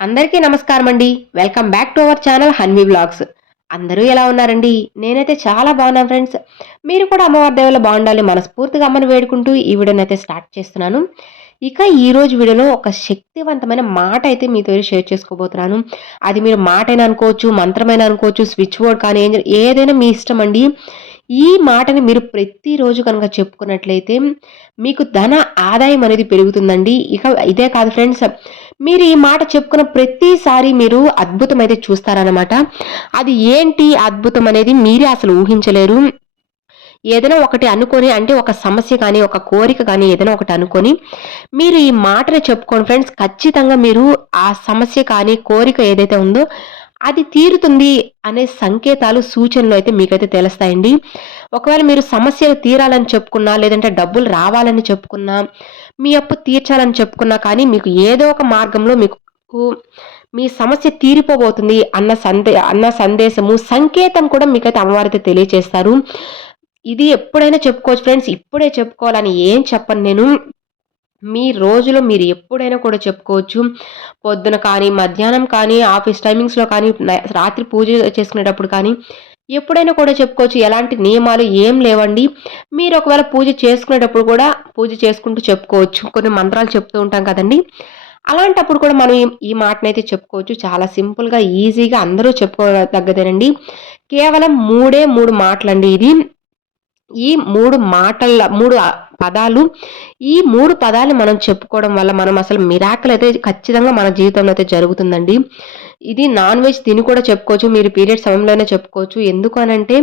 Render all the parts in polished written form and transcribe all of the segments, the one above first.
అందరికీ నమస్కారం అండి. Welcome back to our channel Hanvi vlogs. అందరూ ఎలా ఉన్నారండి? నేనైతే చాలా బాగున్నాను ఫ్రెండ్స్. మీరు కూడా అమ్మవారి దయవల్ల బాగుండాలి మనస్ఫూర్తిగా అమ్మని వేడుకుంటూ ఈ వీడియోనైతే స్టార్ట్ చేస్తున్నాను. ఇక ఈరోజు వీడియోలో ఒక శక్తివంతమైన మాట అయితే మీతో షేర్ చేసుకోబోతున్నాను. అది మీరు మాటైనా అనుకోవచ్చు, మంత్రమైనా అనుకోవచ్చు, స్విచ్ బోర్డ్ కానీ ఏదైనా మీ ఇష్టం అండి. ఈ మాటని మీరు ప్రతిరోజు కనుక చెప్పుకున్నట్లయితే మీకు ధన ఆదాయం అనేది పెరుగుతుందండి. ఇక ఇదే కాదు ఫ్రెండ్స్, మీరు ఈ మాట చెప్పుకున్న ప్రతిసారి మీరు అద్భుతం అయితే చూస్తారనమాట. అది ఏంటి అద్భుతం అనేది మీరే అసలు ఊహించలేరు. ఏదైనా ఒకటి అనుకొని, అంటే ఒక సమస్య కానీ, ఒక కోరిక కానీ ఏదైనా ఒకటి అనుకొని మీరు ఈ మాటని చెప్పుకోండి ఫ్రెండ్స్. ఖచ్చితంగా మీరు ఆ సమస్య కానీ, కోరిక ఏదైతే ఉందో అది తీరుతుంది అనే సంకేతాలు, సూచనలు అయితే మీకైతే తెలుస్తాయండి. ఒకవేళ మీరు సమస్యలు తీరాలని చెప్పుకున్నా, లేదంటే డబ్బులు రావాలని చెప్పుకున్నా, మీ అప్పు తీర్చాలని చెప్పుకున్నా కానీ మీకు ఏదో ఒక మార్గంలో మీకు మీ సమస్య తీరిపోబోతుంది అన్న సందేశము, సంకేతం కూడా మీకైతే అమ్మవారైతే తెలియచేస్తారు. ఇది ఎప్పుడైనా చెప్పుకోవచ్చు ఫ్రెండ్స్. ఇప్పుడే చెప్పుకోవాలని ఏం చెప్పను నేను. మీ రోజులో మీరు ఎప్పుడైనా కూడా చెప్పుకోవచ్చు. పొద్దున కానీ, మధ్యాహ్నం కానీ, ఆఫీస్ టైమింగ్స్‌లో కానీ, రాత్రి పూజ చేసుకునేటప్పుడు కానీ, ఎప్పుడైనా కూడా చెప్పుకోవచ్చు. ఎలాంటి నియమాలు ఏం లేవండి. మీరు ఒకవేళ పూజ చేసుకునేటప్పుడు కూడా పూజ చేసుకుంటూ చెప్పుకోవచ్చు. కొన్ని మంత్రాలు చెప్తూ ఉంటాం కదండీ! అలాంటప్పుడు కూడా మనం ఈ మాటనైతే చెప్పుకోవచ్చు. చాలా సింపుల్‌గా, ఈజీగా అందరూ చెప్పుకోదగ్గదేనండి. కేవలం 3 మాటలండి ఇది. ఈ 3 పదాలు, ఈ 3 పదాలు మనం చెప్పుకోవడం వల్ల మనం అసలు మిరాకిల్ అయితే ఖచ్చితంగా మన జీవితంలో అయితే జరుగుతుందండి. ఇది నాన్ వెజ్ తిని కూడా చెప్పుకోవచ్చు. మీరు పీరియడ్ సమయంలోనే చెప్పుకోవచ్చు. ఎందుకు అనంటే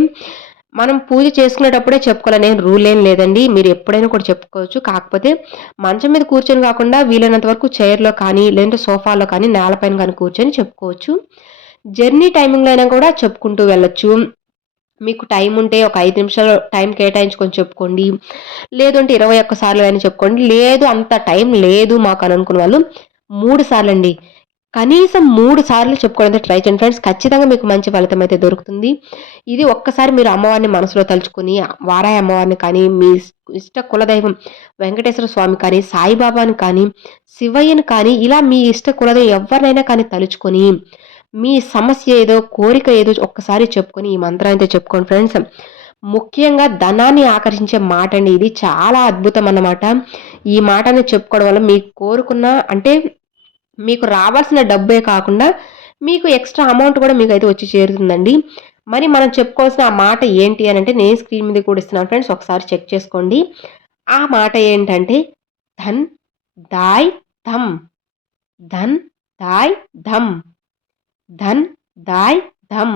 మనం పూజ చేసుకునేటప్పుడే చెప్పుకోవాలనే రూల్ ఏం లేదండి. మీరు ఎప్పుడైనా కూడా చెప్పుకోవచ్చు. కాకపోతే మంచం మీద కూర్చొని కాకుండా వీలైనంత వరకు చైర్‌లో కానీ, లేదంటే సోఫాలో కానీ, నేలపైన కానీ కూర్చొని చెప్పుకోవచ్చు. జర్నీ టైమింగ్‌లో అయినా కూడా చెప్పుకుంటూ వెళ్ళొచ్చు. మీకు టైం ఉంటే ఒక 5 నిమిషాలు టైం కేటాయించుకొని చెప్పుకోండి. లేదు అంటే 21 సార్లు అయినా చెప్పుకోండి. లేదు అంత టైం లేదు మాకు అని అనుకున్న వాళ్ళు 3 సార్లండి. కనీసం 3 సార్లు చెప్పుకోవడానికి ట్రై చేయండి ఫ్రెండ్స్. ఖచ్చితంగా మీకు మంచి ఫలితం అయితే దొరుకుతుంది. ఇది ఒక్కసారి మీరు అమ్మవారిని మనసులో తలుచుకొని, వారాయి అమ్మవారిని కానీ, మీ ఇష్ట కులదైవం వెంకటేశ్వర స్వామి కానీ, సాయిబాబాని కానీ, శివయ్యని కానీ, ఇలా మీ ఇష్ట కులదైవం ఎవరినైనా కానీ తలుచుకొని మీ సమస్య ఏదో, కోరిక ఏదో ఒక్కసారి చెప్పుకొని ఈ మంత్రాన్ని అయితే చెప్పుకోండి ఫ్రెండ్స్. ముఖ్యంగా ధనాన్ని ఆకర్షించే మాట అండి ఇది. చాలా అద్భుతం అన్నమాట. ఈ మాటని చెప్పుకోవడం వల్ల మీకు కోరుకున్న, అంటే మీకు రావాల్సిన డబ్బే కాకుండా మీకు ఎక్స్‌ట్రా అమౌంట్ కూడా మీకైతే వచ్చి చేరుతుందండి. మరి మనం చెప్పుకోవాల్సిన ఆ మాట ఏంటి అనంటే నేను స్క్రీన్ మీద కూడా ఇస్తున్నాను ఫ్రెండ్స్. ఒకసారి చెక్ చేసుకోండి. ఆ మాట ఏంటంటే ధన్ దాయ్ ధమ్. ధన్ దాయ్ ధమ్. ధన్ దాయ్ ధమ్.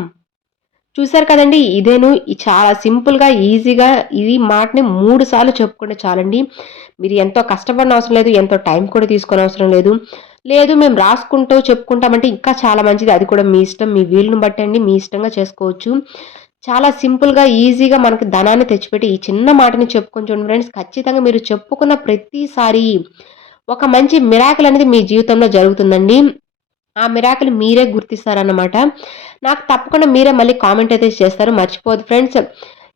చూసారు కదండీ! ఇదేను చాలా సింపుల్‌గా, ఈజీగా ఈ మాటని 3 సార్లు చెప్పుకుంటే చాలండి. మీరు ఎంతో కష్టపడనవసరం అవసరం లేదు. ఎంతో టైం కూడా తీసుకోనవసరం లేదు. లేదు మేము రాసుకుంటూ చెప్పుకుంటామంటే ఇంకా చాలా మంచిది. అది కూడా మీ ఇష్టం. మీ వీలుని బట్టండి. మీ ఇష్టంగా చేసుకోవచ్చు. చాలా సింపుల్‌గా, ఈజీగా మనకి ధనాన్ని తెచ్చిపెట్టి ఈ చిన్న మాటని చెప్పుకొని చూడండి ఫ్రెండ్స్. ఖచ్చితంగా మీరు చెప్పుకున్న ప్రతిసారి ఒక మంచి మిరాకిల్ అనేది మీ జీవితంలో జరుగుతుందండి. ఆ మిరాకిల్ మీరే గుర్తిస్తారన్నమాట. నాకు తప్పకుండా మీరే మళ్ళీ కామెంట్ అయితే చేస్తారు. మర్చిపోవద్దు ఫ్రెండ్స్.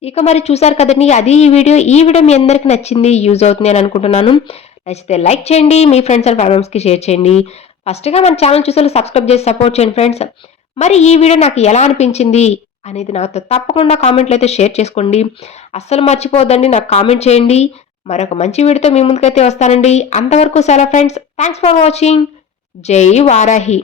ఇక మరి చూసారు కదండీ! అది ఈ వీడియో. ఈ వీడియో మీ అందరికి నచ్చింది, యూజ్ అవుతుంది అని అనుకుంటున్నాను. నచ్చితే లైక్ చేయండి. మీ ఫ్రెండ్స్ అండ్ ఫ్యామిలీస్‌కి షేర్ చేయండి. ఫస్ట్‌గా మన ఛానల్ చూసేవాళ్ళు సబ్స్క్రైబ్ చేసి సపోర్ట్ చేయండి ఫ్రెండ్స్. మరి ఈ వీడియో నాకు ఎలా అనిపించింది అనేది నాతో తప్పకుండా కామెంట్‌లో అయితే షేర్ చేసుకోండి. అస్సలు మర్చిపోవద్దండి, నాకు కామెంట్ చేయండి. మరొక మంచి వీడియోతో మీ ముందుకైతే వస్తానండి. అంతవరకు సెలవు ఫ్రెండ్స్. Thanks for watching. జై వారాహి.